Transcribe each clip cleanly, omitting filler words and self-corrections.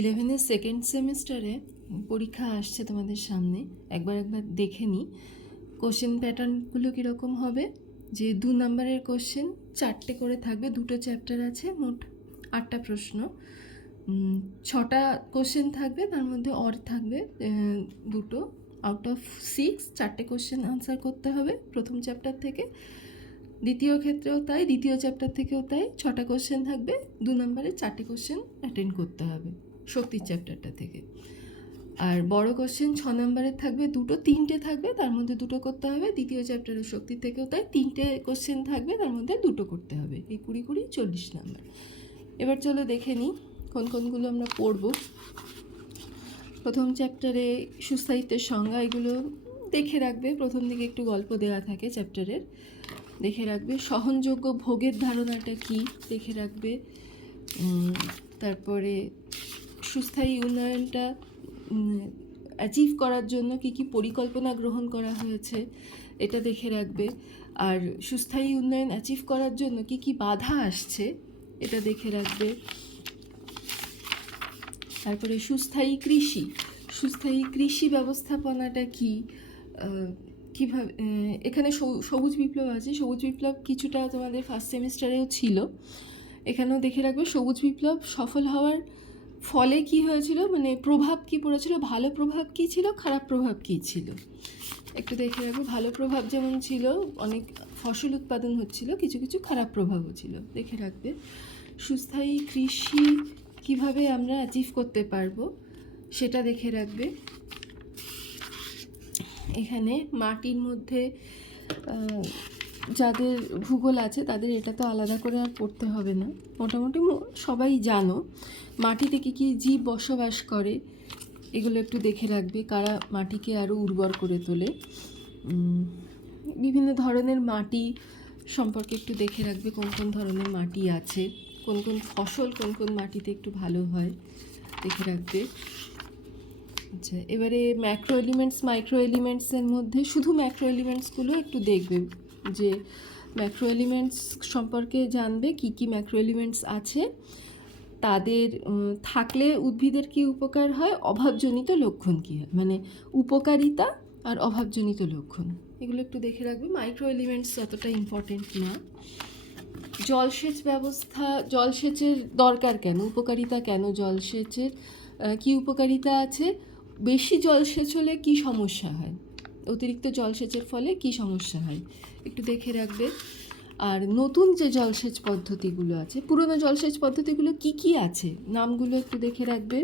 11-এর second সেমিস্টারে পরীক্ষা আসছে তোমাদের সামনে। একবার দেখে নিই কোশ্চেন প্যাটার্নগুলো কীরকম হবে। যে 2 নম্বরের কোশ্চেন 4টে করে থাকবে, 2টো চ্যাপ্টার আছে, মোট 8টা প্রশ্ন, 6টা কোশ্চেন থাকবে, তার মধ্যে অর থাকবে 2টো। আউট অফ 6 4টে কোশ্চেন আনসার করতে হবে প্রথম চ্যাপ্টার থেকে। দ্বিতীয় ক্ষেত্রেও তাই, দ্বিতীয় চ্যাপ্টার থেকেও তাই, 6টা কোশ্চেন থাকবে, 2 নম্বরে 4টে কোশ্চেন অ্যাটেন্ড করতে হবে শক্তির চ্যাপ্টারটা থেকে। আর বড় কোশ্চেন 6 নম্বরের থাকবে 2টো, 3টে থাকবে, তার মধ্যে 2টো করতে হবে। দ্বিতীয় চ্যাপ্টারের শক্তির থেকেও তাই, 3টে কোশ্চেন থাকবে, তার মধ্যে 2টো করতে হবে। এই 20 40 নম্বর। এবার চলো দেখে নিই কোনগুলো আমরা পড়ব। প্রথম চ্যাপ্টারে সুস্থায়িত্বের সংজ্ঞা, এগুলো দেখে রাখবে। প্রথম দিকে একটু গল্প দেওয়া থাকে চ্যাপ্টারের, দেখে রাখবে। সহনযোগ্য ভোগের ধারণাটা কি দেখে রাখবে। তারপরে সুস্থায়ী উন্নয়নটা অ্যাচিভ করার জন্য কী কী পরিকল্পনা গ্রহণ করা হয়েছে এটা দেখে রাখবে। আর সুস্থায়ী উন্নয়ন অ্যাচিভ করার জন্য কী কী বাধা আসছে এটা দেখে রাখবে। তারপরে সুস্থায়ী কৃষি ব্যবস্থাপনাটা কি, কীভাবে এখানে সবুজ বিপ্লব আছে। সবুজ বিপ্লব কিছুটা তোমাদের ফার্স্ট সেমিস্টারেও ছিল, এখানেও দেখে রাখবে। সবুজ বিপ্লব সফল হওয়ার ফলে কি হয়েছিল, মানে প্রভাব কি পড়েছিল, ভালো প্রভাব কি ছিল, খারাপ প্রভাব কি ছিল একটু দেখে রাখবে। ভালো প্রভাব যেমন ছিল, অনেক ফসল উৎপাদন হচ্ছিল, কিছু কিছু খারাপ প্রভাবও ছিল, দেখে রাখবে। সুস্থায়ী কৃষি কিভাবে আমরা অ্যাচিভ করতে পারবো সেটা দেখে রাখবে। এখানে মাটির মধ্যে যাদের ভূগোল আছে তাদের এটা তো আলাদা করে আর পড়তে হবে না, মোটামুটি সবাই জানো। মাটিতে কী কী জীব বসবাস করে এগুলো একটু দেখে রাখবে, কারা মাটিকে আরও উর্বর করে তোলে। বিভিন্ন ধরনের মাটি সম্পর্কে একটু দেখে রাখবে, কোন কোন ধরনের মাটি আছে, কোন কোন ফসল কোন কোন মাটিতে একটু ভালো হয় দেখে রাখবে। আচ্ছা, এবারে ম্যাক্রো এলিমেন্টস মাইক্রো এলিমেন্টসের মধ্যে শুধু ম্যাক্রো এলিমেন্টসগুলো একটু দেখবে, যে ম্যাক্রো এলিমেন্টস সম্পর্কে জানবে, কি কি ম্যাক্রো এলিমেন্টস আছে, তাদের থাকলে উদ্ভিদের কি উপকার হয়, অভাবজনিত লক্ষণ কী হয়, মানে উপকারিতা আর অভাবজনিত লক্ষণ, এগুলো একটু দেখে রাখবে। মাইক্রো এলিমেন্টস অতটা ইম্পর্টেন্ট না। জলসেচ ব্যবস্থা, জলসেচের দরকার কেন, উপকারিতা কেন, জলসেচের কি উপকারিতা আছে, বেশি জলসেচ হলে কি সমস্যা হয়, অতিরিক্ত জলসেচের ফলে কি সমস্যা হয় একটু দেখে রাখবে। আর নতুন যে জলসেচ পদ্ধতিগুলো আছে, পুরনো জলসেচ পদ্ধতিগুলো কি কি আছে নামগুলো একটু দেখে রাখবে।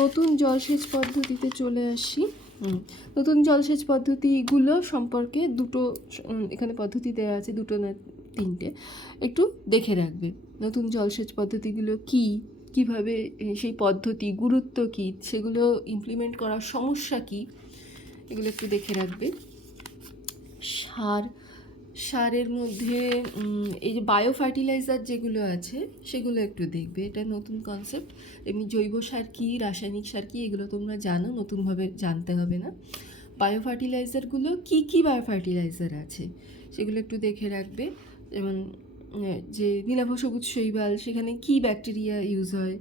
নতুন জলসেচ পদ্ধতিতে চলে আসি। নতুন জলসেচ পদ্ধতিগুলো সম্পর্কে দুটো এখানে পদ্ধতি দেওয়া আছে, 2টো না 3টে, একটু দেখে রাখবে। নতুন জলসেচ পদ্ধতিগুলো কি, কিভাবে সেই পদ্ধতি, গুরুত্ব কী, সেগুলো ইমপ্লিমেন্ট করার সমস্যা কী, এগুলো একটু দেখে রাখবে। সারের মধ্যে এই যে বায়ো ফার্টিলাইজার যেগুলো আছে সেগুলো একটু দেখবে, এটা নতুন কনসেপ্ট। এমনি জৈব সার কী, রাসায়নিক সার কী, এগুলো তোমরা জানো, নতুনভাবে জানতে হবে না। বায়ো ফার্টিলাইজারগুলো কী কী বায়ো ফার্টিলাইজার আছে সেগুলো একটু দেখে রাখবে। যেমন যে নীলাভ সবুজ শৈবাল, সেখানে কী ব্যাকটেরিয়া ইউজ হয়,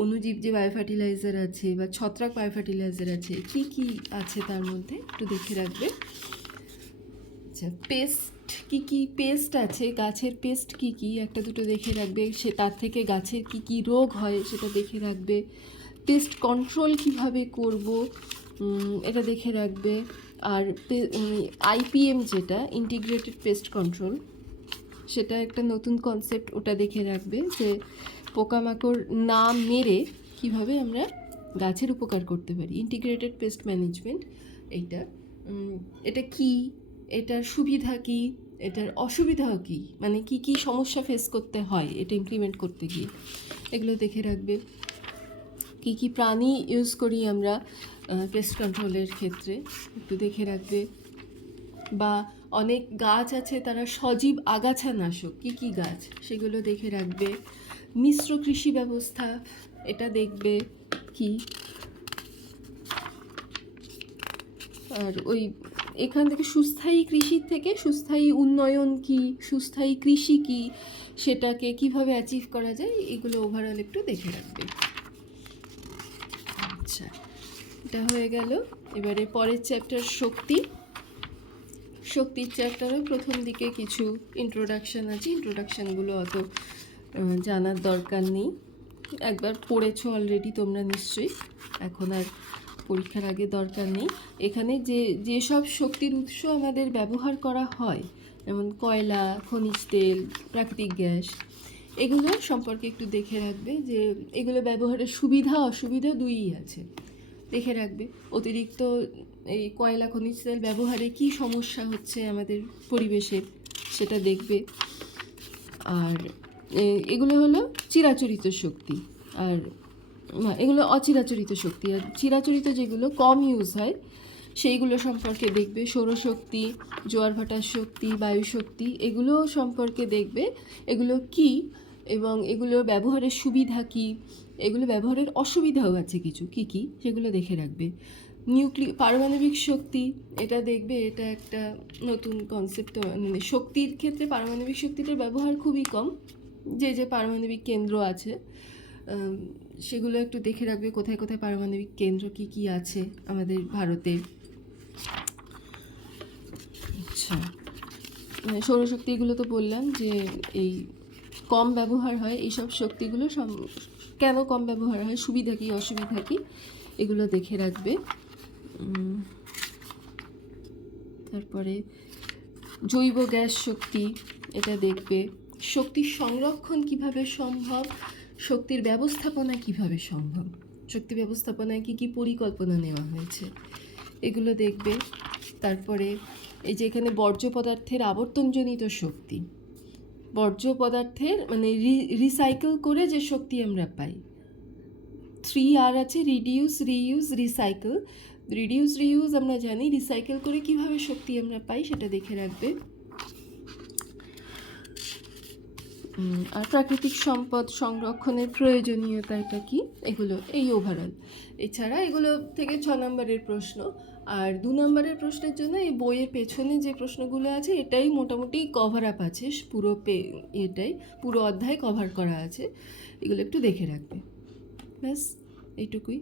অণুজীব যে বায়ো ফার্টিলাইজার আছে বা ছত্রাক বায়ো ফার্টিলাইজার আছে, কী কী আছে তার মধ্যে একটু দেখে রাখবে। আচ্ছা, পেস্ট কী কী পেস্ট আছে, গাছের পেস্ট কী কী একটা দুটো দেখে রাখবে, সে তার থেকে গাছের কী কী রোগ হয় সেটা দেখে রাখবে। পেস্ট কন্ট্রোল কিভাবে করব এটা দেখে রাখবে। আর আইপিএম যেটা ইন্টিগ্রেটেড পেস্ট কন্ট্রোল, সেটা একটা নতুন কনসেপ্ট, ওটা দেখে রাখবে, যে পোকামাকড় না মেরে কিভাবে আমরা গাছের উপকার করতে পারি। ইন্টিগ্রেটেড পেস্ট ম্যানেজমেন্ট এটা কি, এটার সুবিধা কি, এটার অসুবিধাও কি, মানে কি কি সমস্যা ফেস করতে হয় এটা ইমপ্লিমেন্ট করতে গিয়ে, এগুলো দেখে রাখবে। কি কি প্রাণী ইউজ করি আমরা পেস্ট কন্ট্রোলের ক্ষেত্রে একটু দেখে রাখবে। বা অনেক গাছ আছে তারা সজীব আগাছা নাশক, কী কী গাছ সেগুলো দেখে রাখবে। মিশ্র কৃষি ব্যবস্থা এটা দেখবে কি। আর ওই এখান থেকে সুস্থায়ী কৃষির থেকে সুস্থায়ী উন্নয়ন কি, সুস্থায়ী কৃষি কি, সেটাকে কিভাবে অ্যাচিভ করা যায়, এগুলো ওভারঅল একটু দেখে রাখবে। আচ্ছা, এটা হয়ে গেল। এবারে পরের চ্যাপ্টার শক্তি। শক্তির চ্যাপ্টারে প্রথম দিকে কিছু ইন্ট্রোডাকশান আছে, ইন্ট্রোডাকশানগুলো অত জানার দরকার নেই, একবার পড়েছো অলরেডি তোমরা নিশ্চয়ই, এখন আর পরীক্ষার আগে দরকার নেই। এখানে যেসব শক্তির উৎস আমাদের ব্যবহার করা হয়, যেমন কয়লা, খনিজ তেল, প্রাকৃতিক গ্যাস, এগুলো সম্পর্কে একটু দেখে রাখবে যে এগুলো ব্যবহারের সুবিধা অসুবিধা দুইই আছে, দেখে রাখবে। অতিরিক্ত এই কয়লা খনিজ তেল ব্যবহারে কী সমস্যা হচ্ছে আমাদের পরিবেশে সেটা দেখবে। আর এগুলো হলো চিরাচরিত শক্তি, আর এগুলো অচিরাচরিত শক্তি। আর চিরাচরিত যেগুলো কম ইউজ হয় সেইগুলো সম্পর্কে দেখবে, সৌরশক্তি, জোয়ার ভাটার শক্তি, বায়ু শক্তি, এগুলো সম্পর্কে দেখবে এগুলো কি এবং এগুলোর ব্যবহারের সুবিধা কি, এগুলো ব্যবহারের অসুবিধাও আছে কিছু, কি কি সেগুলো দেখে রাখবে। পারমাণবিক শক্তি, এটা দেখবে, এটা একটা নতুন কনসেপ্ট। মানে শক্তির ক্ষেত্রে পারমাণবিক শক্তিটার ব্যবহার খুবই কম, যে পারমাণবিক কেন্দ্র আছে সেগুলো একটু দেখে রাখবে, কোথায় কোথায় পারমাণবিক কেন্দ্র কি কি আছে আমাদের ভারতে। আচ্ছা, সৌরশক্তি এগুলো তো বললাম যে এই কম ব্যবহার হয়, এইসব শক্তিগুলো কেন কম ব্যবহার হয়, সুবিধা কী অসুবিধা কী, এগুলো দেখে রাখবে। তারপরে জৈব গ্যাস শক্তি, এটা দেখবে। শক্তির সংরক্ষণ কিভাবে সম্ভব, শক্তির ব্যবস্থাপনা কিভাবে সম্ভব, শক্তি ব্যবস্থাপনায় কী কী পরিকল্পনা নেওয়া হয়েছে, এগুলো দেখবে। তারপরে এই যে এখানে বর্জ্য পদার্থের আবর্তনজনিত শক্তি, বর্জ্য পদার্থের মানে রিসাইকেল করে যে শক্তি আমরা পাই, 3R আছে, reduce, reuse, recycle. Reduce reuse আমরা জানি, রিসাইকেল করে কিভাবে শক্তি আমরা পাই সেটা দেখে রাখবে। আর প্রাকৃতিক সম্পদ সংরক্ষণের প্রয়োজনীয়তা এটা কি, এগুলো এই ওভারঅল। এছাড়া এগুলো থেকে 6 নম্বরের প্রশ্ন, আর 2 নম্বরের প্রশ্নের জন্য এই বইয়ের পেছনে যে প্রশ্নগুলো আছে এটাই মোটামুটি কভার আপ আছে, পুরো এটাই পুরো অধ্যায় কভার করা আছে, এগুলো একটু দেখে রাখবে। ব্যাস এইটুকুই।